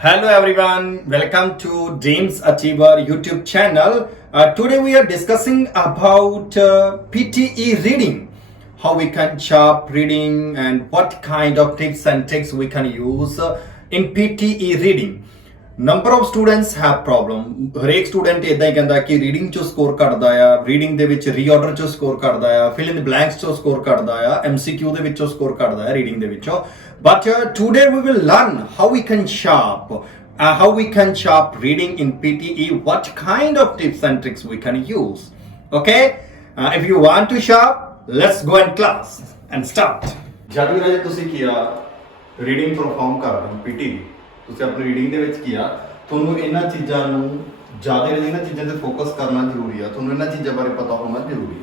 Hello everyone, welcome to Dreams Achiever YouTube channel. Today we are discussing about PTE reading, how we can sharp reading and what kind of tips and tricks we can use in PTE reading. Number of students have problem. ਹਰੇਕ student ਇਦਾਂ ਹੀ ਕਹਿੰਦਾ ਕਿ reading ਚੋਂ score ਘਟਦਾ ਆ, reading ਦੇ ਵਿੱਚ ਰੀਆਰਡਰ ਚੋਂ ਸਕੋਰ ਘਟਦਾ ਆ, ਫਿਲ ਇਨ ਦ ਬਲੈਂਕਸ ਚੋਂ ਸਕੋਰ ਘਟਦਾ ਆ, ਐਮਸੀਕਿਊ ਦੇ ਵਿੱਚੋਂ ਸਕੋਰ ਘਟਦਾ ਆ ਰੀਡਿੰਗ ਦੇ ਵਿੱਚੋਂ। But today we will learn how we can sharp reading in PTE, what kind of tips and tricks we can use. Okay, if you want to sharp, let's go in class and start. ਜਦ ਵੀ ਰਾਜੇ ਤੁਸੀਂ ਕੀ ਆ reading perform ਕਰਦੇ ਹੋ PTE, ਤੁਸੀਂ ਆਪਣੀ reading ਦੇ ਵਿੱਚ ਕੀ ਆ, ਤੁਹਾਨੂੰ ਇਹਨਾਂ ਚੀਜ਼ਾਂ ਨੂੰ ਜ਼ਿਆਦਾ ਇਹਨਾਂ ਚੀਜ਼ਾਂ ਤੇ ਫੋਕਸ ਕਰਨਾ ਜ਼ਰੂਰੀ ਆ, ਤੁਹਾਨੂੰ ਇਹਨਾਂ ਚੀਜ਼ਾਂ ਬਾਰੇ ਪਤਾ ਹੋਣਾ ਜ਼ਰੂਰੀ ਆ।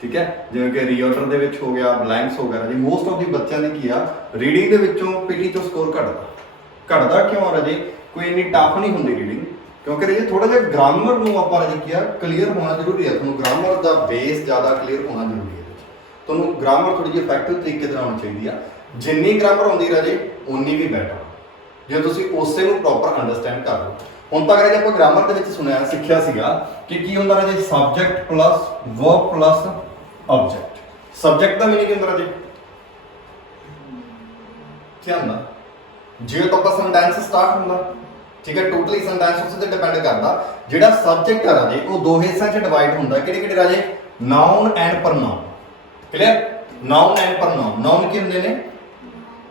ਠੀਕ ਹੈ, ਜਿਵੇਂ ਕਿ ਰੀਆਰਡਰ ਦੇ ਵਿੱਚ ਹੋ ਗਿਆ, ਬਲੈਂਕਸ ਹੋ ਗਿਆ ਰਾਜੇ। ਮੋਸਟ ਆਫ ਦੀ ਬੱਚਿਆਂ ਨੇ ਕੀ ਆ ਰੀਡਿੰਗ ਦੇ ਵਿੱਚੋਂ PTE ਤੋਂ ਸਕੋਰ ਘਟਦਾ ਕਿਉਂ ਆ ਰਾਜੇ? ਕੋਈ ਇੰਨੀ ਟਫ ਨਹੀਂ ਹੁੰਦੀ ਰੀਡਿੰਗ, ਕਿਉਂਕਿ ਰਾਜੇ ਥੋੜਾ ਜਿਹਾ ਗ੍ਰਾਮਰ ਨੂੰ ਆਪਾਂ ਰਾਜੇ ਕੀ ਆ ਕਲੀਅਰ ਹੋਣਾ ਜ਼ਰੂਰੀ ਆ। ਤੁਹਾਨੂੰ ਗ੍ਰਾਮਰ ਦਾ ਬੇਸ ਜ਼ਿਆਦਾ ਕਲੀਅਰ ਹੋਣਾ ਜ਼ਰੂਰੀ ਹੈ। ਤੁਹਾਨੂੰ ਗ੍ਰਾਮਰ ਥੋੜੀ ਜਿਹੀ ਇਫੈਕਟਿਵ ਤਰੀਕੇ ਨਾਲ ਆਉਣੀ ਚਾਹੀਦੀ ਆ। ਜਿੰਨੀ ਗ੍ਰਾਮਰ ਆਉਂਦੀ ਰਾਜੇ ਉਨੀ ਵੀ ਬੈਟਰ ਜੇ ਤੁਸੀਂ ਉਸੇ ਨੂੰ ਪ੍ਰੋਪਰ ਅੰਡਰਸਟੈਂਡ ਕਰ ਲਓ। ਹੁਣ ਤੱਕ ਰਾਜੇ ਆਪਾਂ ਗ੍ਰਾਮਰ ਦੇ ਵਿੱਚ ਸਿੱਖਿਆ ਸੀਗਾ ਕਿ ਕੀ ਹੁੰਦਾ ਰਾਜੇ subject plus verb plus object. Subject ਦਾ ਮੀਨਿੰਗ ਹੁੰਦਾ ਰਾਜੇ ਕੀ ਹੁੰਦਾ? ਜੇ ਤਾਂ ਆਪਾਂ ਸੈਂਟੈਂਸ ਸਟਾਰਟ ਹੁੰਦਾ, ਠੀਕ ਹੈ, ਟੋਟਲੀ ਸੈਂਟੈਂਸ ਉਸ ਤੇ ਡਿਪੈਂਡ ਕਰਦਾ। ਜਿਹੜਾ ਸਬਜੈਕਟ ਆ ਰਾਜੇ ਉਹ ਦੋ ਹਿੱਸਿਆਂ 'ਚ ਡਿਵਾਈਡ ਹੁੰਦਾ। ਕਿਹੜੇ ਰਾਜੇ? Noun and pronoun. Clear? Noun and pronoun. Noun ਕੀ ਹੁੰਦੇ ਨੇ?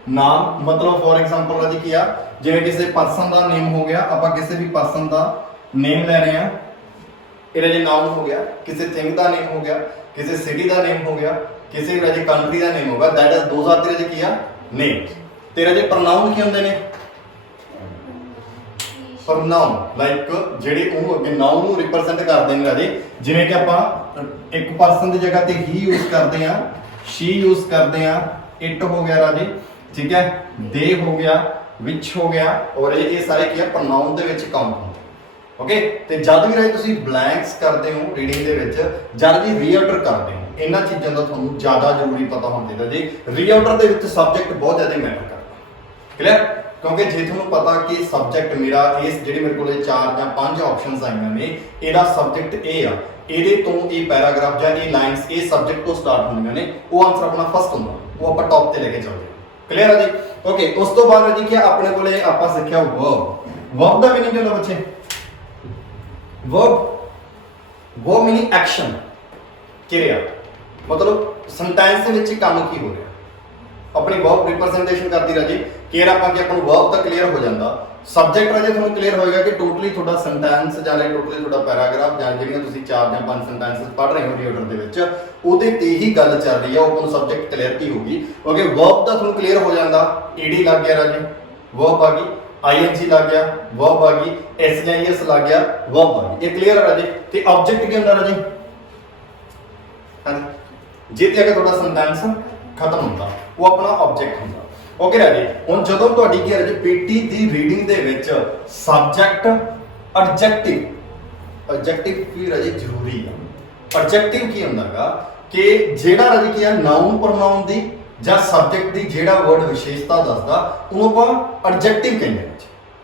ਨਾਮ, ਮਤਲਬ ਫੋਰ ਐਗਜ਼ਾਮਪਲ ਰਾਜੇ ਕੀ ਆ, ਜਿਵੇਂ ਕਿਸੇ ਪਰਸਨ ਦਾ ਨੇਮ ਹੋ ਗਿਆ, ਆਪਾਂ ਕਿਸੇ ਵੀ ਪਰਸਨ ਦਾ ਨੇਮ ਲੈ ਰਹੇ ਆ, ਇਹ ਰਾਜੇ ਨਾਊਨ ਹੋ ਗਿਆ। ਕਿਸੇ ਥਿੰਗ ਦਾ ਨੇਮ ਹੋ ਗਿਆ, ਕਿਸੇ ਸਿਟੀ ਦਾ ਨੇਮ ਹੋ ਗਿਆ, ਕਿਸੇ ਵੀ ਰਾਜੇ ਕੰਟਰੀ ਦਾ ਨੇਮ ਹੋਗਾ, ਦੈਟ ਇਜ਼ ਦੋਜ਼ ਆਰ ਤੇ ਰਾਜੇ ਕੀ ਆ ਨੇਮਸ। ਤੇ ਰਾਜੇ ਪ੍ਰੋਨਾਊਨ ਕੀ ਹੁੰਦੇ ਨੇ? ਪ੍ਰੋਨਾਊਨ ਲਾਈਕ ਜਿਹੜੇ ਉਹ ਅੱਗੇ ਨਾਊਨ ਨੂੰ ਰਿਪਰੈਜ਼ੈਂਟ ਕਰਦੇ ਨੇ ਰਾਜੇ। ਜਿਵੇਂ ਕਿ ਆਪਾਂ ਇੱਕ ਪਰਸਨ ਦੀ ਜਗ੍ਹਾ ਤੇ ਹੀ ਯੂਜ਼ ਕਰਦੇ ਆ, ਸ਼ੀ ਯੂਜ਼ ਕਰਦੇ ਆ, ਇਟ ਹੋ ਗਿਆ ਰਾਜੇ, ਠੀਕ ਹੈ, ਦੇ ਹੋ ਗਿਆ, ਵਿਚ ਹੋ ਗਿਆ, ਔਰ ਇਹ ਸਾਰੇ ਕੀ ਆ ਪ੍ਰੋਨਾਊਨ ਦੇ ਵਿੱਚ ਕਾਊਂਟ ਹੁੰਦੇ। ਓਕੇ, ਤੇ ਜਦ ਵੀ ਰਾਜੇ ਤੁਸੀਂ ਬਲੈਂਕਸ ਕਰਦੇ ਹੋ ਰੀਡਿੰਗ ਦੇ ਵਿੱਚ, ਜਦ ਵੀ ਰੀਆਰਡਰ ਕਰਦੇ ਹੋ, ਇਹਨਾਂ ਚੀਜ਼ਾਂ ਦਾ ਤੁਹਾਨੂੰ ਜ਼ਿਆਦਾ ਜ਼ਰੂਰੀ ਪਤਾ ਹੋਣਾ ਚਾਹੀਦਾ ਜੀ। ਰੀਆਰਡਰ ਦੇ ਵਿੱਚ ਸਬਜੈਕਟ ਬਹੁਤ ਜ਼ਿਆਦਾ ਮੈਟਰ ਕਰਦਾ। ਕਲੀਅਰ? ਕਿਉਂਕਿ ਜੇ ਤੁਹਾਨੂੰ ਪਤਾ ਕਿ ਸਬਜੈਕਟ ਮੇਰਾ ਇਸ ਜਿਹੜੇ ਮੇਰੇ ਕੋਲ 4 ਜਾਂ 5 ਆਪਸ਼ਨਸ ਆਈਆਂ ਨੇ, ਇਹਦਾ ਸਬਜੈਕਟ ਇਹ ਆ, ਇਹਦੇ ਤੋਂ ਇਹ ਪੈਰਾਗ੍ਰਾਫ ਜਾਂ ਇਹ ਲਾਈਨਸ ਇਹ ਸਬਜੈਕਟ ਤੋਂ ਸਟਾਰਟ ਹੁੰਦੀਆਂ ਨੇ, ਉਹ ਆਨਸਰ ਆਪਣਾ ਫਸਟ ਹੁੰਦਾ, ਉਹ ਆਪਾਂ ਟੌਪ ਤੇ ਲੈ ਕੇ ਚੱਲਦੇ ਹਾਂ। ਕਲੀਅਰ ਹੈ ਜੀ? ਓਕੇ, ਉਸ ਤੋਂ ਬਾਅਦ ਜੀ ਕੀ ਆਪਣੇ ਕੋਲੇ ਆਪਾਂ ਸਿੱਖਿਆ ਵਰਬ। ਵਰਬ ਦਾ ਮੀਨਿੰਗ ਕੀ ਹੁੰਦਾ ਬੱਚੇ? ਵਰਬ ਮੀਨਿੰਗ ਐਕਸ਼ਨ, ਕਿਰਿਆ, ਮਤਲਬ ਸੈਂਟੈਂਸ ਦੇ ਵਿੱਚ ਕੰਮ ਕੀ ਹੋ ਰਿਹਾ, ਆਪਣੀ ਵਰਬ ਰਿਪਰੈਜ਼ੈਂਟੇਸ਼ਨ ਕਰਦੀ ਰਾਜੇ। ਕੇਅਰ ਆਪਾਂ ਕਿ ਆਪਾਂ ਨੂੰ ਵਰਬ ਤਾਂ ਕਲੀਅਰ ਹੋ ਜਾਂਦਾ। ਸਬਜੈਕਟ ਰਾਜੇ ਤੁਹਾਨੂੰ ਕਲੀਅਰ ਹੋਏਗਾ ਕਿ ਟੋਟਲੀ ਤੁਹਾਡਾ ਸੈਂਟੈਂਸ ਜਾਂ ਟੋਟਲੀ ਤੁਹਾਡਾ ਪੈਰਾਗ੍ਰਾਫ ਜਾਂ ਜਿਹੜੀਆਂ ਤੁਸੀਂ 4 ਜਾਂ 5 ਸੈਂਟੈਂਸਸ ਪੜ੍ਹ ਰਹੇ ਹੋ ਰੀਡਰ ਦੇ ਵਿੱਚ, ਉਹਦੇ ਤੇ ਹੀ ਗੱਲ ਚੱਲ ਰਹੀ ਆ, ਉਹ ਤੁਹਾਨੂੰ ਸਬਜੈਕਟ ਕਲੀਅਰਟੀ ਹੋਊਗੀ। ਓਕੇ, ਵਰਬ ਤਾਂ ਤੁਹਾਨੂੰ ਕਲੀਅਰ ਹੋ ਜਾਂਦਾ, ਈਡੀ ਲੱਗ ਗਿਆ ਰਾਜੇ, ਵਰਬ ਆ ਗਈ, ਆਈਐਨਜੀ ਲੱਗ ਗਿਆ, ਵਰਬ ਆ ਗਈ, ਐਸਜੀਐਸ ਲੱਗ ਗਿਆ, ਵਰਬ ਆ ਗਈ, ਇਹ ਕਲੀਅਰ ਆ ਰਾਜੇ। ਤੇ ਆਬਜੈਕਟ ਕੀ ਹੁੰਦਾ ਰਾਜੇ? ਜੇ ਤੇ ਅਗਰ ਤੁਹਾਡਾ ਸੈਂਟੈਂਸ ਖਤਮ ਹੁੰਦਾ, ਉਹ ਆਪਣਾ ਆਬਜੈਕਟ ਹੁੰਦਾ। ਓਕੇ ਰਾਜੇ, ਹੁਣ ਜਦੋਂ ਤੁਹਾਡੀ ਕੀ ਰਾਜੇ ਪੀਟੀ ਦੀ ਰੀਡਿੰਗ ਦੇ ਵਿੱਚ ਸਬਜੈਕਟ ਐਡਜੈਕਟਿਵ ਵੀ ਰਾਜੇ ਜ਼ਰੂਰੀ ਆ। ਐਡਜੈਕਟਿਵ ਕੀ ਹੁੰਦਾਗਾ ਕਿ ਜਿਹੜਾ ਰਾਜੇ ਕੀ ਆ ਨਾਊਨ ਪ੍ਰੋਨਾਊਨ ਦੀ ਜਾਂ ਸਬਜੈਕਟ ਦੀ ਜਿਹੜਾ ਵਰਡ ਵਿਸ਼ੇਸ਼ਤਾ ਦੱਸਦਾ, ਉਹਨੂੰ ਆਪਾਂ ਐਡਜੈਕਟਿਵ ਕਹਿੰਦੇ ਆ।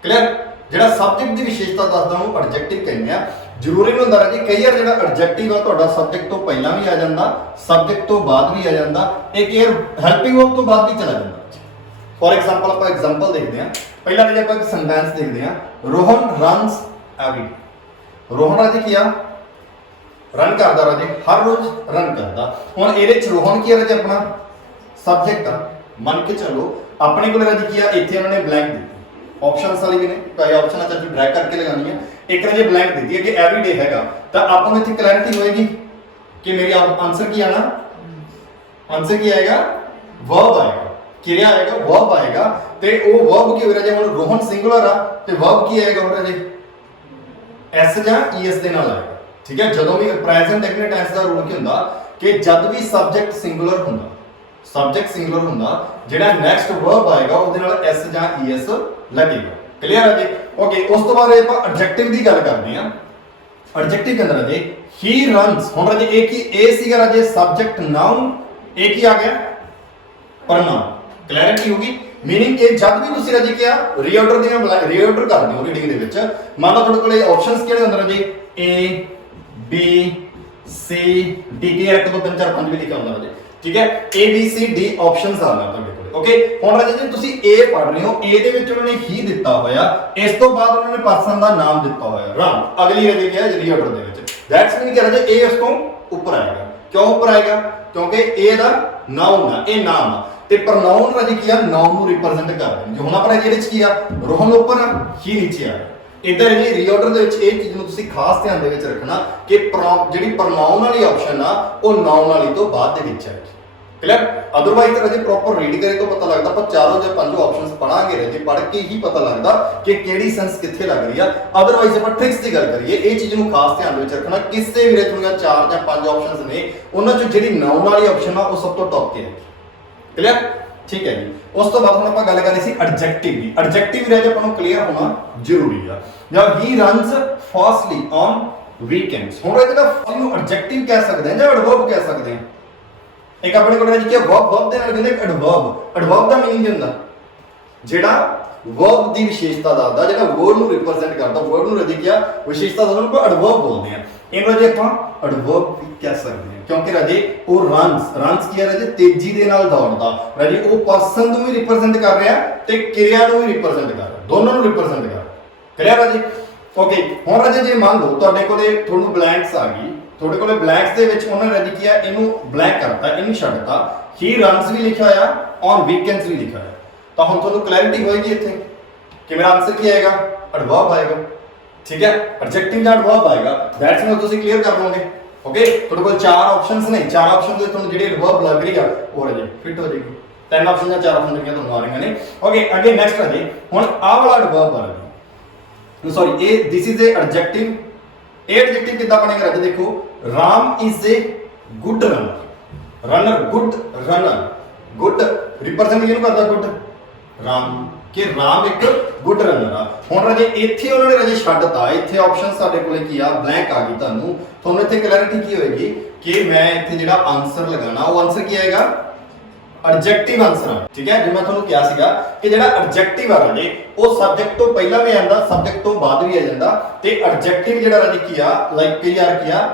ਕਲੀਅਰ? ਜਿਹੜਾ ਸਬਜੈਕਟ ਦੀ ਵਿਸ਼ੇਸ਼ਤਾ ਦੱਸਦਾ ਉਹਨੂੰ ਐਡਜੈਕਟਿਵ ਕਹਿੰਦੇ ਆ। ਜ਼ਰੂਰੀ ਨਹੀਂ ਹੁੰਦਾ ਰਾਜੇ, ਕਈ ਵਾਰ ਜਿਹੜਾ ਐਡਜੈਕਟਿਵ ਆ ਤੁਹਾਡਾ ਸਬਜੈਕਟ ਤੋਂ ਪਹਿਲਾਂ ਵੀ ਆ ਜਾਂਦਾ, ਸਬਜੈਕਟ ਤੋਂ ਬਾਅਦ ਵੀ ਆ ਜਾਂਦਾ, ਇਹ ਕਈ ਵਾਰ ਹੈਲਪਿੰਗ ਵਰਬ ਤੋਂ ਬਾਅਦ ਵੀ ਚਲਾ ਜਾਂਦਾ। ਫੋਰ ਐਗਜ਼ਾਮਪਲ ਆਪਾਂ ਐਗਜ਼ਾਮਪਲ ਦੇਖਦੇ ਹਾਂ। ਪਹਿਲਾਂ ਰਾਜੇ ਆਪਾਂ ਇੱਕ ਸੈਂਟੈਂਸ ਦੇਖਦੇ ਹਾਂ, ਰੋਹਨ ਰਨਸ ਐਵਰੀ। ਰੋਹਨ ਰਾਜੇ ਕੀ ਆ? ਰਨ ਕਰਦਾ ਰਾਜੇ, ਹਰ ਰੋਜ਼ ਰਨ ਕਰਦਾ। ਹੁਣ ਇਹਦੇ ਚ ਰੋਹਨ ਕੀ ਆ ਰਾਜੇ? ਆਪਣਾ ਸਬਜੈਕਟ ਆ। ਮੰਨ ਕੇ ਚੱਲੋ ਆਪਣੇ ਕੋਲ ਰਾਜੇ ਕੀ ਆ, ਇੱਥੇ ਉਹਨਾਂ ਨੇ ਬਲੈਂਕ ਦਿੱਤੀ, ਆਪਸ਼ਨਸ ਵਾਲੀ ਵੀ ਨੇ, ਕਈ ਆਪਸ਼ਨਾਂ ਚ ਡਰੈਗ ਕਰਕੇ ਲਗਾਉਣੀ ਆ। ਇੱਕ ਰਾਜੇ ਬਲੈਂਕ ਦਿੱਤੀ ਹੈ ਕਿ ਐਵਰੀਡੇ ਹੈਗਾ, ਤਾਂ ਆਪਾਂ ਨੂੰ ਇੱਥੇ ਕਲੈਰਿਟੀ ਹੋਏਗੀ ਕਿ ਮੇਰੀ ਆਨਸਰ ਕੀ ਆਣਾ? ਆਨਸਰ ਕੀ ਆਏਗਾ? ਵਰਬ ਆਏਗਾ, ਕਿਰਿਆ ਆਏਗਾ, ਵਰਬ ਆਏਗਾ। ਤੇ ਉਹ ਵਰਬ ਕੀ ਹੋ ਰਿਹਾ ਜੇ? ਹੁਣ ਰੋਹਨ ਸਿੰਗੂਲਰ ਆ ਤੇ ਵਰਬ ਕੀ ਆਏਗਾ ਹੋ ਰਿਹਾ ਜੇ? ਐਸ ਜਾਂ ਈਐਸ ਦੇ ਨਾਲ ਆਏਗਾ। ਠੀਕ ਹੈ, ਜਦੋਂ ਵੀ ਪ੍ਰੈਜ਼ੈਂਟ ਡੈਫੀਨਿਟ ਟੈਂਸ ਦਾ ਰੂਲ ਕੀ ਹੁੰਦਾ ਕਿ ਜਦ ਵੀ ਸਬਜੈਕਟ ਸਿੰਗੂਲਰ ਹੁੰਦਾ, ਜਿਹੜਾ ਨੈਕਸਟ ਵਰਬ ਆਏਗਾ ਉਹਦੇ ਨਾਲ ਐਸ ਜਾਂ ਈਐਸ ਲੱਗੇਗਾ। ਕਲੀਅਰ ਹੈ ਜੀ? ਓਕੇ, ਉਸ ਤੋਂ ਬਾਅਦ ਆਪਾਂ ਐਡਜੈਕਟਿਵ ਦੀ ਗੱਲ ਕਰਦੇ ਹਾਂ। ਐਡਜੈਕਟਿਵ ਕਹਿੰਦਾ ਰਾਜੇ ਹੀ ਰਨਸ। ਹੁਣ ਰਾਜੇ ਇਹ ਸੀਗਾ ਰਾਜੇ ਸਬਜੈਕਟ ਨਾਊਨ, ਇਹ ਕੀ ਆ ਗਿਆ? ਪ੍ਰੋਨਾਊਨ। ਕਲੈਰਿਟੀ ਹੋਗੀ। मीनिंग ये जब भी तुसी राजी क्या रीऑर्डर रीऑर्डर कर दियो रीडिंग दे विच मान लो तुहाडे कोले ऑप्शंस किहड़े हुंदे ने जी ए बी सी डी के 1 2 3 4 5 भी लिखा हुंदा राजी ठीक है A B C D options आ गए तुहाडे कोले ओके हुण राजी जी तुसी ए पढ़ रहे हो ए दे विच उन्होंने ही दिता होया इस तो बाद उन्होंने पर्सन दा नाम दिता होया रन अगली राजी क्या reorder they which that's mean कि राजी ए उस तो ऊपर आएगा क्यों ऊपर आएगा क्योंकि ए दा नाउन है ए नाम है ਤੇ ਪ੍ਰੋਨਾउन ਰਾਜੀ ਕੀ ਆ ਨਾउन ਨੂੰ ਰਿਪਰੈਜ਼ੈਂਟ ਕਰਦੇ ਨੇ ਜੋ ਹੁਣ ਆਪਾਂ ਇਹਦੇ ਵਿੱਚ ਕੀ ਆ ਰੋਹਨ ਉੱਪਰ ਆ ਹੀ ਨੀਚੇ ਆ ਇਧਰ ਇਹ ਰੀਆਰਡਰ ਦੇ ਵਿੱਚ ਇਹ ਚੀਜ਼ ਨੂੰ ਤੁਸੀਂ ਖਾਸ ਧਿਆਨ ਦੇ ਵਿੱਚ ਰੱਖਣਾ ਕਿ ਜਿਹੜੀ ਪ੍ਰੋਨਾउन ਵਾਲੀ ਆਪਸ਼ਨ ਆ ਉਹ ਨਾउन ਵਾਲੀ ਤੋਂ ਬਾਅਦ ਦੇ ਵਿੱਚ ਆਏਗੀ ਕਲੀਅਰ ਅਦਰਵਾਈਜ਼ ਰਾਜੀ ਪ੍ਰੋਪਰ ਰੀਡ ਕਰੇ ਤਾਂ ਪਤਾ ਲੱਗਦਾ ਪਰ ਚਾਰੋਂ ਜਾਂ ਪੰਜੋਂ ਆਪਸ਼ਨਸ ਪੜਾਂਗੇ ਰਾਜੀ ਪੜ ਕੇ ਹੀ ਪਤਾ ਲੱਗਦਾ ਕਿ ਕਿਹੜੀ ਸੈਂਸ ਕਿੱਥੇ ਲੱਗ ਰਹੀ ਆ ਅਦਰਵਾਈਜ਼ ਆਪਾਂ ਟ੍ਰਿਕਸ ਦੀ ਗੱਲ ਕਰੀਏ ਇਹ ਚੀਜ਼ ਨੂੰ ਖਾਸ ਧਿਆਨ ਦੇ ਵਿੱਚ ਰੱਖਣਾ ਕਿਸੇ ਵੀ ਰਚਨਾ ਚਾਰ ਜਾਂ ਪੰਜ ਆਪਸ਼ਨਸ ਨੇ ਉਹਨਾਂ ਚੋਂ ਜਿਹੜੀ ਨਾउन ਵਾਲੀ ਆਪਸ਼ਨ ਆ ਉਹ ਸਭ ਤੋਂ ਟੌਪ ਤੇ ਹੈ क्लियर ठीक है जी उस तो बाद हम आप गल कर रहे सी एडजेक्टिव की एडजेक्टिव राज अपन क्लियर होना जरूरी है या he runs fastly on weekends हुन ये जेड़ा इसनु एडजेक्टिव कह सकते हैं या एडवर्ब कह सकते हैं एक अपने को राज क्या वर्ब दे नाल कहंदे एडवर्ब दा मीनिंग की हुंदा जेड़ा वर्ब दी विशेषता दसदा जेड़ा वर्ड नु रिप्रेजेंट करदा वर्ड नु राज क्या विशेषता दसदा उनको एडवर्ब बोलते हैं इन्हों राजे ਆਪਾਂ एडवर्ब भी कह सकते हैं क्योंकि राजे वो रन्स की है राजे तेजी दे नाल दौड़दा राजे वो पर्सन ਨੂੰ ਵੀ ਰਿਪਰੈਜ਼ੈਂਟ ਕਰ ਰਿਹਾ ਤੇ ਕਿਰਿਆ ਨੂੰ ਵੀ ਰਿਪਰੈਜ਼ੈਂਟ ਕਰ ਰਿਹਾ ਦੋਨੋਂ ਨੂੰ ਰਿਪਰੈਜ਼ੈਂਟ ਕਰ ਰਿਹਾ ਕਲੀਅਰ ਰਾਜੇ ਓਕੇ ਹੁਣ ਰਾਜੇ ਜੇ ਮੰਨ ਲਓ ਤੁਹਾਡੇ ਕੋਲੇ ਤੁਹਾਨੂੰ ਬਲੈਂਕਸ ਆ ਗਈ ਤੁਹਾਡੇ ਕੋਲੇ ਬਲੈਂਕਸ ਦੇ ਵਿੱਚ ਉਹਨਾਂ ਨੇ ਰਾਜੇ ਕੀ ਆ ਇਹਨੂੰ ਬਲੈਂਕ ਕਰਤਾ ਇਹਨੂੰ ਛੱਡਤਾ ਹੀ ਰਨਸ ਵੀ ਲਿਖਿਆ ਹੋਇਆ ਔਨ ਵੀਕਐਂਡਸ ਵੀ ਲਿਖਿਆ ਹੋਇਆ ਤਾਂ ਹੁਣ ਤੁਹਾਨੂੰ ਕਲੈਰਿਟੀ ਹੋਏਗੀ ਇੱਥੇ ਕਿ ਮੇਰਾ ਆਨਸਰ ਕੀ ਆਏਗਾ ਐਡਵਰਬ ਆਏਗਾ ठीक है एडजेक्टिव ਦਾ ਐਡਵਰਬ ਆਏਗਾ ਦੈਟਸ ਮੀਨ ਤੁਸੀਂ ਕਲੀਅਰ ਕਰ ਲਓਗੇ ਓਕੇ ਤੁਹਾਡੇ ਕੋਲ ਚਾਰ ਆਪਸ਼ਨਸ ਨੇ ਚਾਰ ਆਪਸ਼ਨ ਦੇ ਤੁਹਾਨੂੰ ਜਿਹੜੀ ਐਡਵਰਬ ਲੱਗ ਰਹੀ ਆ ਉਹ ਰਾਜੇ ਫਿੱਟ ਹੋ ਜਾਏਗੀ ਤਿੰਨ ਆਪਸ਼ਨ ਜਾਂ ਚਾਰ ਆਪਸ਼ਨ ਜਿਹੜੀਆਂ ਤੁਹਾਨੂੰ ਆ ਰਹੀਆਂ ਨੇ ਓਕੇ ਅੱਗੇ ਨੈਕਸਟ ਰਾਜੇ ਹੁਣ ਆਹ ਵਾਲਾ ਐਡਵਰਬ ਆ ਰਿਹਾ ਸੌਰੀ ਇਹ ਦਿਸ ਇਜ਼ ਅ ਐਡਜੈਕਟਿਵ ਇਹ ਐਡਜੈਕਟਿਵ ਕਿੱਦਾਂ ਬਣੇਗਾ ਰਾਜੇ ਦੇਖੋ Ram is a good runner good represent ਕਿਹਨੂੰ ਕਰਦਾ ਗੁੱਡ ਰਾਮ ਕਿ ਰਾਮ ਇੱਕ ਗੁੱਡ ਰਨਰ ਆ ਹੁਣ ਰਾਜੇ ਇੱਥੇ ਉਹਨਾਂ ਨੇ ਰਾਜੇ ਛੱਡਤਾ ਇੱਥੇ ਆਪਸ਼ਨ ਸਾਡੇ ਕੋਲੇ ਕੀ ਆ ਬਲੈਂਕ ਆ ਗਈ ਤੁਹਾਨੂੰ ਇੱਥੇ ਕਲੈਰਿਟੀ ਕੀ ਹੋਏਗੀ ਕਿ ਮੈਂ ਇੱਥੇ ਜਿਹੜਾ ਆਨਸਰ ਲਗਾਣਾ ਉਹ ਆਨਸਰ ਕੀ ਆਏਗਾ ਐਡਜੈਕਟਿਵ ਆਨਸਰ ਆ ਠੀਕ ਹੈ ਜਿਵੇਂ ਮੈਂ ਤੁਹਾਨੂੰ ਕਿਹਾ ਸੀਗਾ ਕਿ ਜਿਹੜਾ ਐਡਜੈਕਟਿਵ ਆ ਰਾਜੇ ਉਹ ਸਬਜੈਕਟ ਤੋਂ ਪਹਿਲਾਂ ਵੀ ਆਉਂਦਾ ਸਬਜੈਕਟ ਤੋਂ ਬਾਅਦ ਵੀ ਆ ਜਾਂਦਾ ਤੇ ਐਡਜੈਕਟਿਵ ਜਿਹੜਾ ਰਾਜੇ ਕੀ ਆ ਲਾਈਕ ਕੀ ਆ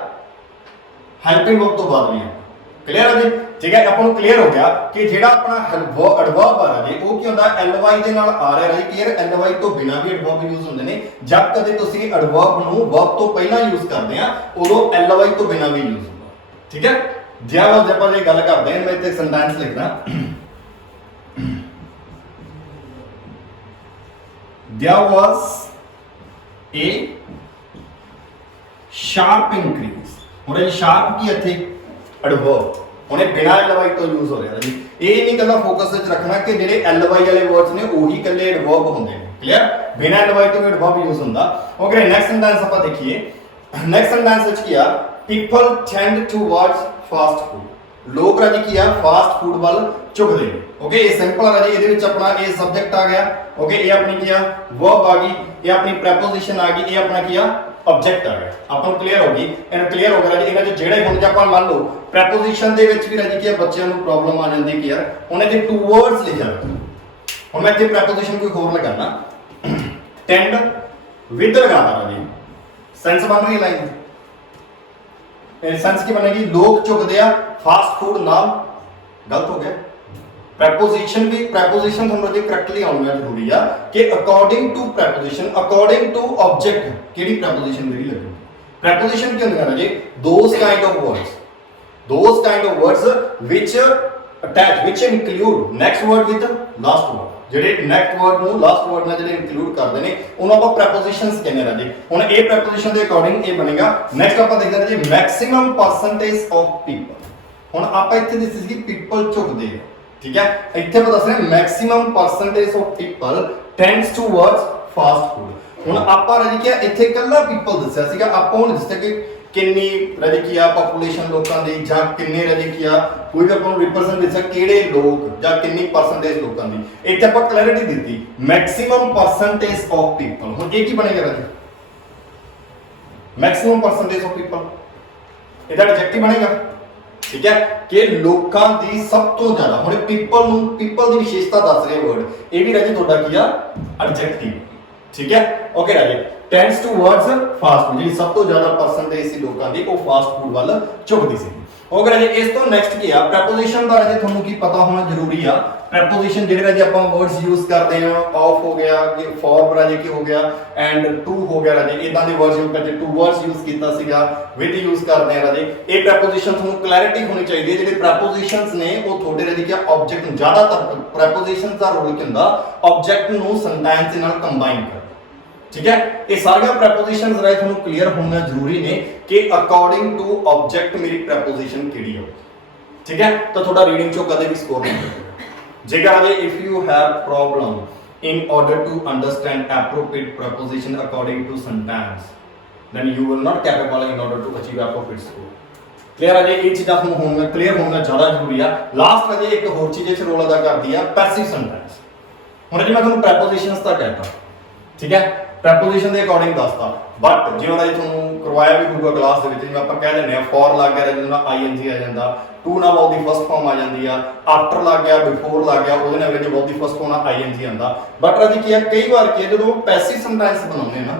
ਹੈਲਪਿੰਗ ਵਰਬ ਤੋਂ ਬਾਅਦ ਵੀ ਆ क्लियर है जी ठीक है अपन क्लियर हो गया कि जेड़ा अपना एडवर्ब आ रहा है वो की होंदा ly दे नाल आ रहा है क्लियर ly तो बिना भी एडवर्ब यूज होंदे ने जब कदे तुसी एडवर्ब नु वर्ब तो पहला यूज करदे आ उदों ly तो बिना भी यूज होंदा ठीक है जे अपन ये गल करदे हैं मैं इथे सेंटेंस लिखना there was a sharp increase हुण ये शार्प की इथे एडवर्ब हुणे बिना ly तो यूज हो रहा है जी ये नहीं कल्ला फोकस ਵਿੱਚ ਰੱਖਣਾ ਕਿ ਜਿਹੜੇ ly ਵਾਲੇ ਵਰਡਸ ਨੇ ਉਹੀ ਕੱਲੇ ਐਡਵਰਬ ਹੁੰਦੇ ਨੇ ਕਲੀਅਰ ਬਿਨਾ ly ਤੋਂ ਵੀ ਐਡਵਰਬ ਯੂਜ਼ ਹੁੰਦਾ ਓਕੇ ਨੈਕਸਟ ਸੈਂਟੈਂਸ ਆਪਾਂ ਦੇਖੀਏ ਨੈਕਸਟ ਸੈਂਟੈਂਸ ਵਿੱਚ ਕੀ ਆ people tend towards fast food ਲੋਕ ਰਾਜੀ ਕੀ ਆ ਫਾਸਟ ਫੂਡ ਵੱਲ ਝੁਕਦੇ ਨੇ ਓਕੇ ਇਹ ਸਿੰਪਲ ਆ ਰਾਜੀ ਇਹਦੇ ਵਿੱਚ ਆਪਣਾ ਇਹ ਸਬਜੈਕਟ ਆ ਗਿਆ ਓਕੇ ਇਹ ਆਪਣੀ ਕੀ ਆ ਵਰਬ ਆ ਗਈ ਇਹ ਆਪਣੀ ਪ੍ਰੈਪੋਜੀਸ਼ਨ ਆ ਗਈ ਇਹ ਆਪਣਾ ਕੀ ਆ ऑब्जेक्ट आ गया अपन क्लियर होगी एंड क्लियर हो गया इन्हां दे जेड़े हुण जे अपन मान लो प्रैपोजिशन दे विच भी राजी की बच्चों को प्रॉब्लम आ जांदी कि यार हुण इथे टू वर्ड्स लिखिया हुण मैं इथे प्रैपोजिशन कोई होर लगाना टेंड विद लगाना राजी सेंस बन रही लाइन सेंस की बनेगी लोग झुकदे आ फास्ट फूड नाम गलत हो गया प्रैपोजिशन भी प्रैपोजिशन ਤੁਹਾਨੂੰ ਜੇ ਕਰੈਕਟਲੀ ਆਉਣਾ ਜ਼ਰੂਰੀ ਆ ਕਿ according to preposition according to object ਕਿਹੜੀ ਪ੍ਰੈਪੋजिशन ਜਿਹੜੀ ਲੱਗੇ ਪ੍ਰੈਪੋजिशन ਕੀ ਹੁੰਦਾ ਹੈ ਜੀ those kind of words which attach which include next word with last word ਜਿਹੜੇ ਨੈਕਸਟ ਵਰਡ ਨੂੰ ਲਾਸਟ ਵਰਡ ਨਾਲ ਜਿਹੜੇ ਇਨਕਲੂਡ ਕਰਦੇ ਨੇ ਉਹਨਾਂ ਆਪਾਂ ਪ੍ਰੈਪੋजिशंस ਕਹਿੰਦੇ ਰਾਜੇ ਹੁਣ ਇਹ ਪ੍ਰੈਪੋजिशन ਦੇ ਅਕੋਰਡਿੰਗ ਇਹ ਬਣੇਗਾ ਨੈਕਸਟ ਆਪਾਂ ਦੇਖਦੇ ਹਾਂ ਜੀ ਮੈਕਸਿਮਮ ਪਰਸੈਂਟੇਜ ਆਫ ਪੀਪਲ ਹੁਣ ਆਪਾਂ ਇੱਥੇ ਦਿਸ ਸੀ ਪੀਪਲ ਝੁਕਦੇ ਆ ठीक है इत्थे पर दस रहे maximum percentage of people tends towards fast food हुन आपा राजी क्या इत्थे कल्ला पीपल दस्या सीगा आपा हुन दस्या कि किन्नी राजी किया पॉपुलेशन लोकां दी जां किन्ने राजी किया कोई भी आपन रिप्रेजेंट दस्या केड़े लोग जां किन्नी परसेंटेज लोकां दी इत्थे आपा क्लैरिटी दित्ती मैक्सिमम परसेंटेज ऑफ पीपल हुन ये की बनेगा राजी मैक्सिमम परसेंटेज ऑफ पीपल इधर एडजेक्टिव बनेगा ठीक है कि लोकां दी सब तो ज्यादा हुण पीपल दी विशेषता दस रहे वर्ड ये भी राजे तुहाडा की आ एडजेक्टिव ठीक है ओके राजे टेंड्स टूवर्ड्स फास्ट फूड जी सब तो ज्यादा परसेंटेज सी लोकां दी वो फास्ट फूड वाल झुकदी सी ओके राजे इस तो नेक्स्ट की आ प्रपोजिशन दा राजे तुहानू की पता होना जरूरी आ प्रपोजिशन जेडे राजे आपां वर्ड्स यूज करते हैं ऑफ हो गया कि फॉर राजे की हो गया एंड टू हो गया राजे इदां दे वर्ड्स यूज करते टू वर्ड्स यूज कीता सीगा विद यूज करते हैं राजे ये प्रपोजिशन तुहानू क्लैरिटी होनी चाहिए जेडे प्रपोजिशंस ने वो थोड़े राजे क्या ऑब्जेक्ट ज्यादातर प्रपोजिशंस दा रोल की हुंदा ऑब्जेक्ट नू सेंटेंस दे नाल कंबाइन कर ठीक है ये सारे प्रपोजिशंस राइट ਤੁਹਾਨੂੰ क्लियर होना जरूरी ने कि अकॉर्डिंग टू ऑब्जेक्ट मेरी प्रपोजिशन ਕਿਹੜੀ ਹੋ ठीक है तो थोड़ा रीडिंग चो कदे भी स्कोर नहीं करेगा जेकर अजे if you have problem in order to understand appropriate preposition according to sentence then you will not capable in order to achieve appropriate score clear है ये चीज़ आपको होना क्लियर होना ज़्यादा जरूरी है लास्ट में एक और चीज़ इस रोल अदा करती है पैसिव सेंटेंस हुण जे मैं तुहानू प्रपोजिशंस तक कहता ठीक है प्रपोजिशन के अकॉर्डिंग दसता बट जिवें अजे तुहानू करवाया भी होगा क्लास दे विच जिवें आपां कह दिंदे आ फॉर लग गया जिवें आईएनजी आ जांदा टू ना वर्ब दी फर्स्ट फॉर्म आ जांदी आ आफ्टर लग गया बिफोर लग गया ਉਹਦੇ ਨਾਲ जो verb the first form ING आंदा बट अजे की है कई बार की जदों पैसिव सेंटेंस बनाउने ना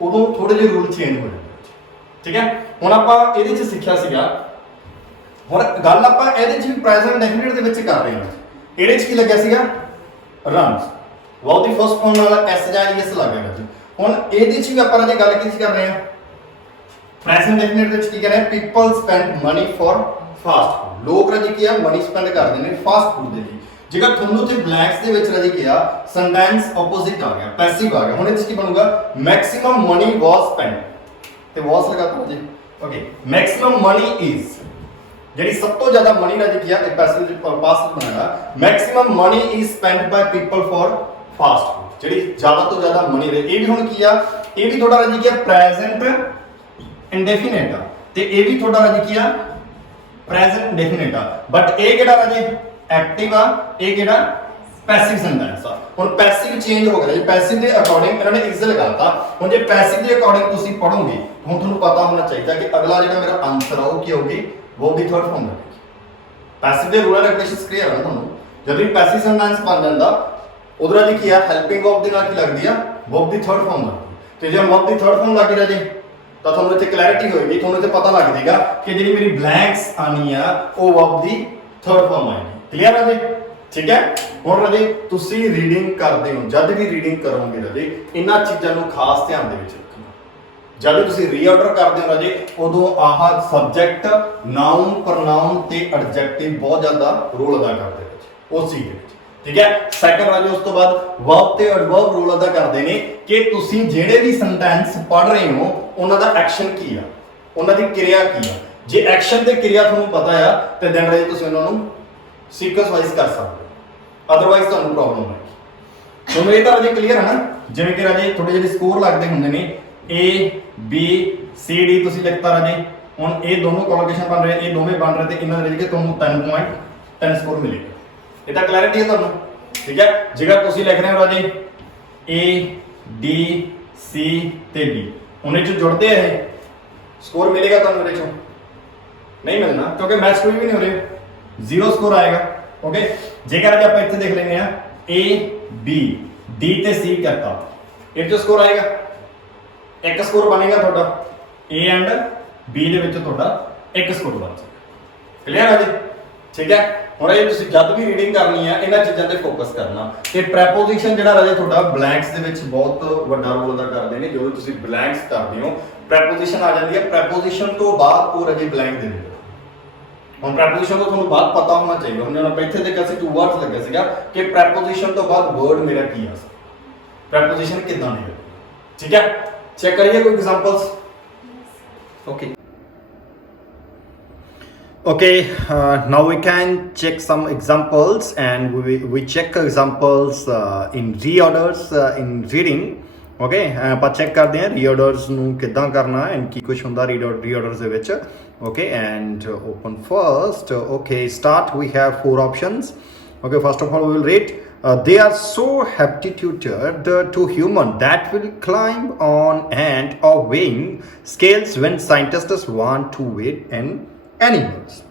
उदों थोड़े जिहे रूल चेंज हो जांदे ठीक है हुण आपां ਇਹਦੇ ਚ ਸਿੱਖਿਆ ਸੀਗਾ ਹੁਣ ਗੱਲ ਆਪਾਂ ਇਹਦੇ ਚ ਵੀ ਪ੍ਰੈਜ਼ੈਂਟ ਡੈਫੀਨਿਟ ਦੇ ਵਿੱਚ ਕਰ ਰਹੇ ਹਾਂ ਇਹਦੇ ਚ ਕੀ ਲੱਗਿਆ ਸੀਗਾ runs verb the first form नाल एस ਜਾਂ ईएस ਲੱਗੇਗਾ ਜੀ ਹੁਣ ਇਹਦੇ ਚ ਵੀ ਆਪਾਂ ਨੇ ਗੱਲ ਕੀ ਕਰ ਰਹੇ ਹਾਂ ਪ੍ਰੈਜ਼ੈਂਟ ਡੈਫੀਨਿਟ ਦੇ ਵਿੱਚ ਕੀ ਕਰ ਰਹੇ ਹਾਂ people spend money for fast food ਲੋਕ ਰਾਜੀ ਕੀ ਆ ਮਨੀ ਸਪੈਂਡ ਕਰਦੇ ਨੇ ਫਾਸਟ ਫੂਡ ਦੇ ਲਈ ਜੇਕਰ ਤੁਹਾਨੂੰ ਤੇ ਬਲੈਂਕਸ ਦੇ ਵਿੱਚ ਰਾਜੀ ਕੀ ਆ ਸੈਂਟੈਂਸ ਆਪੋਜ਼ਿਟ ਆ ਗਿਆ ਪੈਸਿਵ ਆ ਗਿਆ ਹੁਣ ਇਹਦੇ ਚ ਕੀ ਬਣੂਗਾ ਮੈਕਸਿਮਮ ਮਨੀ ਵਾਸ ਸਪੈਂਡ ਤੇ ਵਾਸ ਲਗਾ ਦੋ ਜੀ ਓਕੇ ਮੈਕਸਿਮਮ ਮਨੀ ਇਜ਼ ਜਿਹੜੀ ਸਭ ਤੋਂ ਜ਼ਿਆਦਾ ਮਨੀ ਰਾਜੀ ਕੀ ਆ ਇਹ ਪੈਸਿਵ ਦੇ ਪਾਸਟ ਬਣਾਇਆ maximum money is spend by people for fast food ਜਿਹੜੀ ਜ਼ਿਆਦਾ ਤੋਂ ਜ਼ਿਆਦਾ ਮਨੀ ਦੇ ਇਹ ਵੀ ਹੁਣ ਕੀ ਆ ਇਹ ਵੀ ਤੁਹਾਡਾ ਰਾਜੀ ਕੀ ਆ ਪ੍ਰੈਜ਼ੈਂਟ ਇੰਡੈਫੀਨਿਟ ਆ ਤੇ ਇਹ ਵੀ ਤੁਹਾਡਾ ਰਾਜੀ ਕੀ ਆ ਪ੍ਰੈਜ਼ੈਂਟ ਇੰਡੈਫੀਨਿਟ ਆ ਬਟ ਇਹ ਕਿਹੜਾ ਰਾਜੀ ਐਕਟਿਵ ਆ ਇਹ ਕਿਹੜਾ ਪੈਸਿਵ ਸੈਂਟੈਂਸ ਆ ਹੁਣ ਪੈਸਿਵ ਚੇਂਜ ਹੋ ਗਿਆ ਜੀ ਪੈਸਿਵ ਦੇ ਅਕੋਰਡਿੰਗ ਇਹਨਾਂ ਨੇ ਇਜ਼ ਲਗਾਤਾ ਹੁਣ ਜੇ ਪੈਸਿਵ ਦੇ ਅਕੋਰਡਿੰਗ ਤੁਸੀਂ ਪੜੋਗੇ ਹੁਣ ਤੁਹਾਨੂੰ ਪਤਾ ਹੋਣਾ ਚਾਹੀਦਾ ਕਿ ਅਗਲਾ ਜਿਹੜਾ ਮੇਰਾ ਆਨਸਰ ਆ ਉਹ ਕੀ ਹੋਊਗੀ ਉਹ ਦੀ ਥਰਡ ਫਾਰਮ ਹੋਵੇਗੀ ਪੈਸਿਵ ਦੇ ਰੂਲ ਰੈਗੂਲੇਸ਼ਨਸ ਕਲੀਅਰ ਆ ਤੁਹਾਨੂੰ ਜਦੋਂ ਵੀ ਪੈਸਿਵ ਸੈਂਟੈਂਸ ਬਣ ਜਾਂਦਾ उधर जी की है हेल्पिंग वर्ब के नाल की लगती है वर्ब दी थर्ड फॉर्म लगती तो जो वर्ब दी थर्ड फॉर्म लग रहा जी तो तुहानू इत्थे क्लैरिटी होएगी तुहानू इत्थे पता लग जाएगा कि जिहड़ी मेरी ब्लैंक्स आनी है वो वर्ब दी थर्ड फॉर्म आएगी क्लियर है जी ठीक है हुण राजे तुसी रीडिंग करदे हो जद भी रीडिंग करोगे राजे इन्हां चीज़ां नू खास ध्यान दे विच रखना जद तुसी रीऑर्डर करदे हो राजे उदों आह सब्जैक्ट नाउन प्रनाउन ते एडजेक्टिव बहुत ज़्यादा रोल अदा करदे उस चीज़ ठीक है सैकंड राजे उस तो बाद वर्ब ते एडवर्ब रोल अदा करते हैं कि तुसी जेड़े भी सेंटेंस पढ़ रहे हो उन्हां दा एक्शन की आ उन्हां दी क्रिया की आ जे एक्शन ते क्रिया तुहानू पता है ते दैन राजे तुसी उन्हां नू सीक्वेंस वाइज कर सकते हो अदरवाइज तुहानू प्रॉब्लम आएगी तुहानू ये तां राजे क्लियर है ना जिवें कि राजे थोड़े जिहड़े स्कोर लगदे हुंदे ने ए बी सी डी तुसी लिखता राजे हुण ये दोनों कोलोकेशन बन रहे ये दोवें बन रहे ते इन्हां दे राजे तुहानू 10.10 स्कोर मिलेगा ये तो क्लैरिटी है तुहानू ठीक है जेकर तुसी लिख रहे हो राजे ए डी सी ते बी उन्हें जो जुड़ते हैं स्कोर मिलेगा तुहानू इहदे चों नहीं मिलना क्योंकि मैच कोई भी नहीं हो रहे जीरो स्कोर आएगा ओके जेकर अज आप इत्थे देख लेंगे ए बी डी ते सी करता इहदे चों स्कोर आएगा एक स्कोर बनेगा तुहाडा ए एंड बी दे विच तुहाडा एक स्कोर बन जाएगा क्लियर है जी ठीक है ਹੁਣ ਇਹ ਤੁਸੀਂ ਜਦ ਵੀ ਰੀਡਿੰਗ ਕਰਨੀ ਹੈ ਇਹਨਾਂ ਚੀਜ਼ਾਂ ਤੇ ਫੋਕਸ ਕਰਨਾ ਤੇ ਪ੍ਰੈਪੋਜੀਸ਼ਨ ਜਿਹੜਾ ਰਾਜੇ ਤੁਹਾਡਾ ਬਲੈਂਕਸ ਦੇ ਵਿੱਚ ਬਹੁਤ ਵੱਡਾ ਰੋਲ ਅਦਾ ਕਰਦੇ ਨੇ ਜਦੋਂ ਤੁਸੀਂ ਬਲੈਂਕਸ ਕਰਦੇ ਹੋ ਪ੍ਰੈਪੋਜੀਸ਼ਨ ਆ ਜਾਂਦੀ ਹੈ ਪ੍ਰੈਪੋਜੀਸ਼ਨ ਤੋਂ ਬਾਅਦ ਉਹ ਰਾਜੇ ਬਲੈਂਕ ਦੇ ਦਿੰਦੇ ਹੁਣ ਪ੍ਰੈਪੋਜੀਸ਼ਨ ਤੋਂ ਤੁਹਾਨੂੰ ਬਾਅਦ ਪਤਾ ਹੋਣਾ ਚਾਹੀਦਾ ਹੁਣ ਆਪਾਂ ਇੱਥੇ ਦੇਖਿਆ ਸੀ ਟੂ ਵਰਡਸ ਲੱਗਿਆ ਸੀਗਾ ਕਿ ਪ੍ਰੈਪੋਜੀਸ਼ਨ ਤੋਂ ਬਾਅਦ ਵਰਡ ਮੇਰਾ ਕੀ ਆ ਪ੍ਰੈਪੋਜੀਸ਼ਨ ਕਿੱਦਾਂ ਦੀ ਠੀਕ ਹੈ ਚੈੱਕ ਕਰੀਏ ਕੋਈ examples okay Okay, now we can check some examples and we check examples in reorders in reading. Okay, ਆਪਾਂ ਚੈੱਕ ਕਰਦੇ ਹਾਂ reorders ਨੂੰ ਕਿੱਦਾਂ ਕਰਨਾ ਹੈ and ਕੀ ਕੁਝ ਹੁੰਦਾ reorders ਦੇ ਵਿੱਚ. Okay, and open first. Okay, start. We have 4 options. Okay, first of all we will read. They are so habituated to human that will climb on and or weighing scales when scientists want to weigh an animals.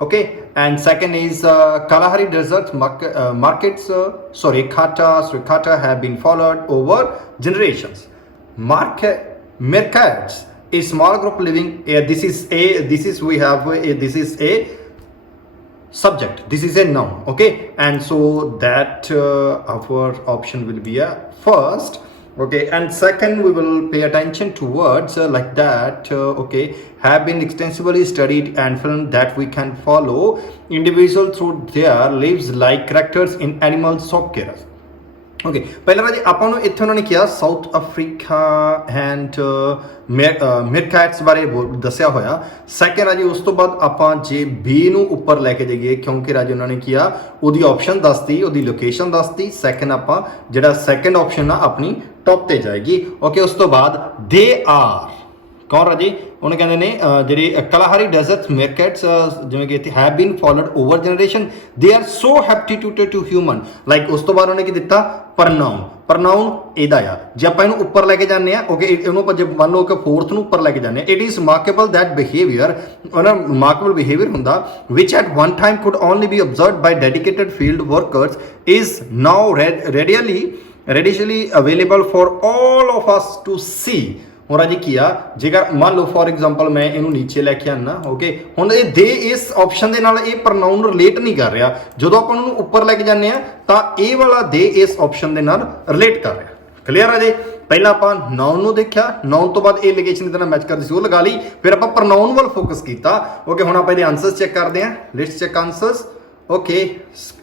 Okay, and second is Kalahari Desert markets. Srikata have been followed over generations. Mercats, a small group living. This is a. This is we have. This is a subject. This is a noun. Okay, and so that our option will be a first. Okay, and second we will pay attention to words like that. Okay, have been extensively studied and filmed that we can follow individual through their lives like characters in animal soap operas. Okay ਪਹਿਲਾਂ ਰਾਜੀ ਆਪਾਂ ਨੂੰ ਇੱਥੇ ਉਹਨਾਂ ਨੇ ਕਿਹਾ south Africa and ਮਿਰਕੈਟਸ ਬਾਰੇ ਦੱਸਿਆ ਹੋਇਆ। ਸੈਕਿੰਡ ਰਾਜੀ ਉਸ ਤੋਂ ਬਾਅਦ ਆਪਾਂ ਜੇ ਬੀ ਨੂੰ ਉੱਪਰ ਲੈ ਕੇ ਜਾਈਏ ਕਿਉਂਕਿ ਰਾਜੀ ਉਹਨਾਂ ਨੇ ਕਿਹਾ ਉਹਦੀ ਆਪਸ਼ਨ ਦੱਸਤੀ, ਉਹਦੀ ਲੋਕੇਸ਼ਨ ਦੱਸਤੀ। ਸੈਕਿੰਡ ਆਪਾਂ ਜਿਹੜਾ ਸੈਕਿੰਡ ਆਪਸ਼ਨ ਆ ਆਪਣੀ ਟੌਪ ਤੇ ਜਾਏਗੀ। ਓਕੇ, ਉਸ ਤੋਂ ਬਾਅਦ ਦੇ ਆਰ ਕੌਣ ਰਾਜੀ ਉਹਨੇ ਕਹਿੰਦੇ ਨੇ ਜਿਹੜੇ ਕਲਾਹਾਰੀ ਡੈਜ਼ਰਟ ਮਾਰਕੀਟਸ ਜਿਵੇਂ ਕਿ ਇੱਥੇ have been followed over generation they are so habituated to human like ਉਸ ਤੋਂ ਬਾਅਦ ਉਹਨੇ ਕੀ ਦਿੱਤਾ ਪ੍ਰਨਾਉਨ ਇਹਦਾ ਆ ਜੇ ਆਪਾਂ ਇਹਨੂੰ ਉੱਪਰ ਲੈ ਕੇ ਜਾਂਦੇ ਆ ਓਕੇ ਇਹਨੂੰ ਆਪਾਂ ਜੇ ਮੰਨ ਲਓ ਕਿ ਫੋਰਥ ਨੂੰ ਉੱਪਰ ਲੈ ਕੇ ਜਾਂਦੇ ਆ it is remarkable that behaviour ਉਹਨਾਂ ਰਿਮਾਰਕੇਬਲ ਬਿਹੇਵੀਅਰ ਹੁੰਦਾ which at one time could only be observed by dedicated field workers is now readily available for all of us to see। ਹੁਣ ਰਾਜੀ ਕੀ ਆ ਜੇਕਰ ਮੰਨ ਲਓ ਫੋਰ ਐਗਜ਼ਾਮਪਲ ਮੈਂ ਇਹਨੂੰ ਨੀਚੇ ਲੈ ਕੇ ਆਣਾ ਓਕੇ ਹੁਣ ਇਹ ਦੇ ਇਸ ਆਪਸ਼ਨ ਦੇ ਨਾਲ ਇਹ ਪ੍ਰੋਨਾਊਨ ਰਿਲੇਟ ਨਹੀਂ ਕਰ ਰਿਹਾ ਜਦੋਂ ਆਪਾਂ ਉਹਨੂੰ ਉੱਪਰ ਲੈ ਕੇ ਜਾਂਦੇ ਆ ਤਾਂ ਇਹ ਵਾਲਾ ਦੇ ਇਸ ਆਪਸ਼ਨ ਦੇ ਨਾਲ ਰਿਲੇਟ ਕਰ ਰਿਹਾ। ਕਲੀਅਰ ਆ ਜੀ ਪਹਿਲਾਂ ਆਪਾਂ ਨਾਉਨ ਨੂੰ ਦੇਖਿਆ ਨਾਉਨ ਤੋਂ ਬਾਅਦ ਇਹ ਲੋਕੇਸ਼ਨ ਦੇ ਨਾਲ ਮੈਚ ਕਰਦੀ ਸੀ ਉਹ ਲਗਾ ਲਈ ਫਿਰ ਆਪਾਂ ਪ੍ਰੋਨਾਊਨ ਵੱਲ ਫੋਕਸ ਕੀਤਾ ਓਕੇ ਹੁਣ ਆਪਾਂ ਇਹਦੇ ਆਨਸਰਸ ਚੈੱਕ ਕਰਦੇ ਆ let's check answers okay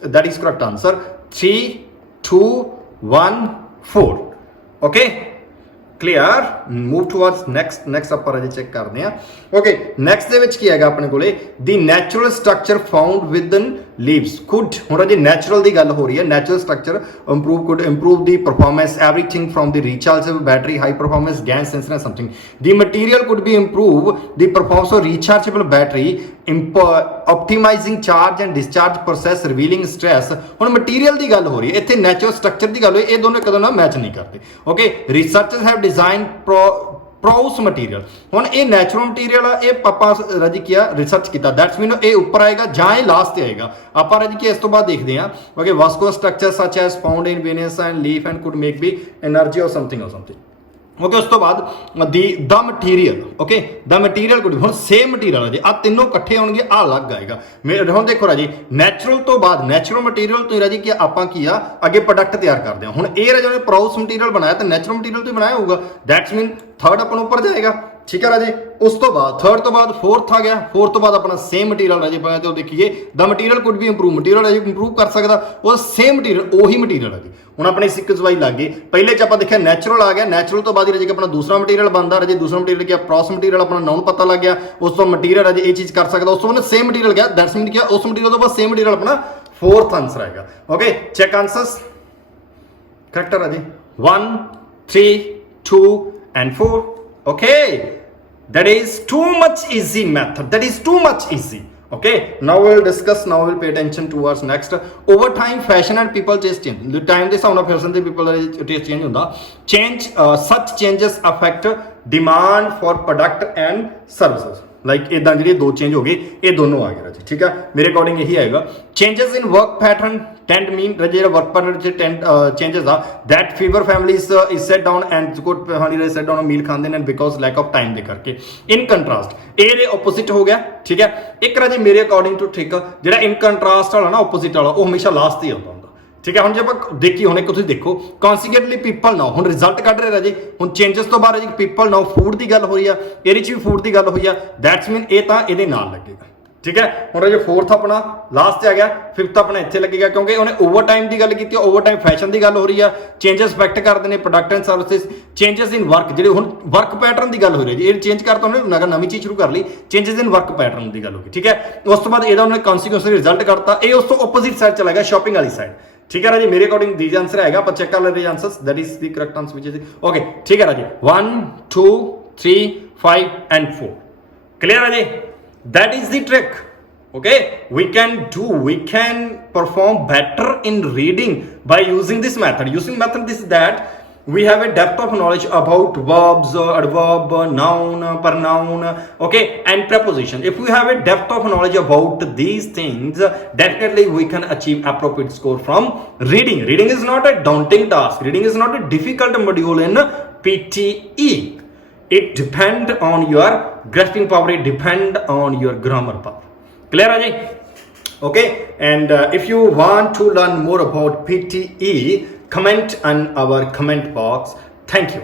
that is correct answer 3 2 1 4 okay clear move towards next ਆਪਾਂ ਰਾਜੇ ਚੈੱਕ ਕਰਦੇ ਆ ਓਕੇ ਨੈਕਸਟ ਦੇ ਵਿੱਚ ਕੀ ਹੈਗਾ ਆਪਣੇ ਕੋਲੇ ਦੀ natural structure found within leaves could ਹੁਣ ਰਾਜੇ ਨੈਚੁਰਲ ਦੀ ਗੱਲ ਹੋ ਰਹੀ ਹੈ natural structure improve the performance everything from the rechargeable battery high performance gas sensor and something the material could be improve the performance of rechargeable battery optimizing charge and discharge process revealing stress ਹੁਣ material ਦੀ ਗੱਲ ਹੋ ਰਹੀ ਹੈ ਇੱਥੇ natural structure ਦੀ ਗੱਲ ਹੋਈ ਇਹ ਦੋਨੋਂ ਕਦੋਂ ਨਾ ਮੈਚ ਨਹੀਂ ਕਰਦੇ okay researchers have design pros material ਹੁਣ ਇਹ ਨੈਚੁਰਲ ਮਟੀਰੀਅਲ ਆ ਇਹ ਆਪਾਂ ਰਾਜੀ ਕੀ ਰਿਸਰਚ ਕੀਤਾ ਦੈਟਸ ਮੀਨ ਇਹ ਉੱਪਰ ਆਏਗਾ ਜਾਂ ਇਹ ਲਾਸਟ ਤੇ ਆਏਗਾ ਆਪਾਂ ਰਾਜੀ ਕੀ ਇਸ ਤੋਂ ਬਾਅਦ ਦੇਖਦੇ ਹਾਂ ਓਕੇ ਵਾਸਕੋ ਸਟਰਕਚਰ ਸੱਚ S found in Venus and leaf and could make B energy or something okay ਉਸ ਤੋਂ ਬਾਅਦ ਦਾ ਮਟੀਰੀਅਲ ਓਕੇ ਦਾ ਮਟੀਰੀਅਲ ਗੁੱਡ ਹੁਣ ਸੇਮ ਮਟੀਰੀਅਲ ਆ ਜੀ ਆ ਤਿੰਨੋਂ ਇਕੱਠੇ ਹੋਣਗੇ ਆ ਅਲੱਗ ਆਏਗਾ ਹੁਣ ਦੇਖੋ ਰਾਜੀ ਨੈਚੁਰਲ ਤੋਂ ਬਾਅਦ ਨੈਚੁਰਲ ਮਟੀਰੀਅਲ ਤੋਂ ਰਾਜੀ ਕੀ ਆਪਾਂ ਕੀ ਆ ਅੱਗੇ ਪ੍ਰੋਡਕਟ ਤਿਆਰ ਕਰਦੇ ਹਾਂ ਹੁਣ ਇਹ ਰਾਜਾ ਨੇ ਪ੍ਰੋਸ ਮਟੀਰੀਅਲ ਬਣਾਇਆ ਤਾਂ ਨੈਚੁਰਲ ਮਟੀਰੀਅਲ ਤੋਂ ਹੀ ਬਣਾਇਆ ਹੋਊਗਾ ਦੈਟਸ ਮੀਨ ਥਰਡ ਆਪਾਂ ਨੂੰ ਉੱਪਰ ਜਾਏਗਾ ਠੀਕ ਹੈ ਰਾਜੇ ਉਸ ਤੋਂ ਬਾਅਦ ਥਰਡ ਤੋਂ ਬਾਅਦ ਫੋਰਥ ਆ ਗਿਆ ਫੋਰਥ ਤੋਂ ਬਾਅਦ ਆਪਣਾ ਸੇਮ ਮਟੀਰੀਅਲ ਰਾਜੇ ਪਾਇਆ ਤੇ ਉਹ ਦੇਖੀਏ ਦਾ material could we improve material ਰਾਜੇ ਇੰਪਰੂਵ ਕਰ ਸਕਦਾ ਉਹ ਸੇਮ ਮਟੀਰੀਅਲ ਉਹੀ ਮਟੀਰੀਅਲ ਹੈ ਜੀ ਹੁਣ ਆਪਣੇ ਸੀਕੁਐਂਸ ਵਾਈਜ਼ ਲੱਗ ਗਏ ਪਹਿਲੇ ਚ ਆਪਾਂ ਦੇਖਿਆ ਨੈਚੁਰਲ ਆ ਗਿਆ ਨੈਚੁਰਲ ਤੋਂ ਬਾਅਦ ਰਾਜੇ ਆਪਣਾ ਦੂਸਰਾ ਮਟੀਰੀਅਲ ਬਣਦਾ ਰਾਜੇ ਦੂਸਰਾ ਮਟੀਰੀਅਲ ਕੀ ਪ੍ਰੋਸ ਮਟੀਰੀਅਲ ਆਪਣਾ ਨਾਉਨ ਪਤਾ ਲੱਗ ਗਿਆ ਉਸ ਤੋਂ ਮਟੀਰੀਅਲ ਰਾਜੇ ਇਹ ਚੀਜ਼ ਕਰ ਸਕਦਾ ਉਸ ਤੋਂ ਬਾਅਦ ਸੇਮ ਮਟੀਰੀਅਲ ਗਿਆ ਦੈਟਸ ਮੀਨ ਕੀ ਉਸ ਮਟੀਰੀਅਲ ਤੋਂ ਬਾਅਦ ਸੇਮ ਮਟੀਰੀਅਲ ਆਪਣਾ ਫੋਰਥ ਆਨਸਰ ਆਏਗਾ ਓਕੇ ਚੈੱਕ ਆਨਸਰਸ correct ਰਾਜੇ 1 3 2 and 4 okay that is too much easy method that is too much easy okay now we'll discuss now we'll pay attention towards next over time fashion and people taste change the time ਦੇ ਹਿਸਾਬ ਨਾਲ fashion ਦੇ people ਦਾ taste change ਹੁੰਦਾ change such changes affect demand for product and services like ਇਦਾਂ ਜਿਹੜੇ ਦੋ change ਹੋ ਗਏ ਇਹ ਦੋਨੋਂ ਆ ਗਏ ਰਾਜੀ ਠੀਕ ਆ ਮੇਰੇ ਅਕੋਰਡਿੰਗ ਇਹੀ ਆਏਗਾ changes in work pattern tend mean ਜਿਹੜਾ ਵਰਕ ਪੈਟਰਨ ਚ ਚੇਂਜਸ ਆ that fewer families is sit down and good family sit down meal ਖਾਂਦੇ ਨੇ ਬਿਕੋਜ਼ ਲੈਕ ਆਫ ਟਾਈਮ ਦੇ ਕਰਕੇ ਇਨ ਕੰਟਰਾਸਟ ਇਹ ਦੇ ਆਪੋਜ਼ਿਟ ਹੋ ਗਿਆ ਠੀਕ ਹੈ ਇੱਕ ਰਾਜੀ ਮੇਰੇ ਅਕੋਰਡਿੰਗ ਟੂ ਠੀਕ ਜਿਹੜਾ ਇਨ ਕੰਟਰਾਸਟ ਵਾਲਾ ਨਾ ਆਪੋਜ਼ਿਟ ਵਾਲਾ ਉਹ ਹਮੇਸ਼ਾ ਲਾਸਟ ਤੇ ਆਉਂਦਾ ਠੀਕ ਹੈ ਹੁਣ ਜੇ ਆਪਾਂ ਦੇਖੀ ਹੁਣ ਇੱਕ ਤੁਸੀਂ ਦੇਖੋ ਕਨਸੀਕੁਐਂਟਲੀ ਪੀਪਲ ਨਾਓ ਹੁਣ ਰਿਜ਼ਲਟ ਕੱਢ ਰਹੇ ਰਾਜੇ ਹੁਣ ਚੇਂਜਸ ਤੋਂ ਬਾਅਦ ਜੀ ਪੀਪਲ ਨਾਓ ਫੂਡ ਦੀ ਗੱਲ ਹੋਈ ਆ ਇਹਦੇ ਚ ਵੀ ਫੂਡ ਦੀ ਗੱਲ ਹੋਈ ਆ ਦੈਟਸ ਮੀਨ ਇਹ ਤਾਂ ਇਹਦੇ ਨਾਲ ਲੱਗੇਗਾ ਠੀਕ ਹੈ ਹੁਣ ਰਾਜੇ ਫੋਰਥ ਆਪਣਾ ਲਾਸਟ ਤੇ ਆ ਗਿਆ ਫਿਫਥ ਆਪਣਾ ਇੱਥੇ ਲੱਗੇਗਾ ਕਿਉਂਕਿ ਉਹਨੇ ਓਵਰ ਟਾਈਮ ਦੀ ਗੱਲ ਕੀਤੀ ਓਵਰ ਟਾਈਮ ਫੈਸ਼ਨ ਦੀ ਗੱਲ ਹੋ ਰਹੀ ਆ ਚੇਂਜਸ ਇਫੈਕਟ ਕਰਦੇ ਨੇ product and services changes in work ਜਿਹੜੇ ਹੁਣ ਵਰਕ ਪੈਟਰਨ ਦੀ ਗੱਲ ਹੋ ਰਹੀ ਜੀ ਇਹ ਚੇਂਜ ਕਰਤਾ ਉਹਨੇ ਨਵੀਂ ਚੀਜ਼ ਸ਼ੁਰੂ ਕਰ ਲਈ ਚੇਂਜਸ ਇਨ ਵਰਕ ਪੈਟਰਨ ਦੀ ਗੱਲ ਹੋ ਗਈ ਠੀਕ ਹੈ ਉਸ ਤੋਂ ਬਾਅਦ ਇਹਦਾ ਉਹਨੇ ਕਨਸੀਕੁਐਂਸ ਰਿਜ਼ਲਟ ਕਰਤਾ ਇਹ ਉਸ ਤੋਂ ਆਪੋਜ਼ਿਟ ਸਾਈਡ ਚਲਾ ਗਿਆ ਸ਼ਾਪਿੰਗ ਵਾਲੀ ਸਾਈਡ ठीक है राजी मेरे अकॉर्डिंग दीज आंसर आएगा पर चेक कर ले answers that is the correct answer which is okay ठीक है राजी 1 2 3 5 and 4 clear राजी that is the trick okay we can perform better in reading by using this method this is that we have a depth of knowledge about verbs, adverb, noun, pronoun, okay, and preposition. If we have a depth of knowledge about these things, definitely we can achieve appropriate score from reading. Reading is not a daunting task. Reading is not a difficult module in PTE. It depend on your grasping power. It depend on your grammar power. Clear, Ajay? Okay, and if you want to learn more about PTE, comment on our comment box. Thank you.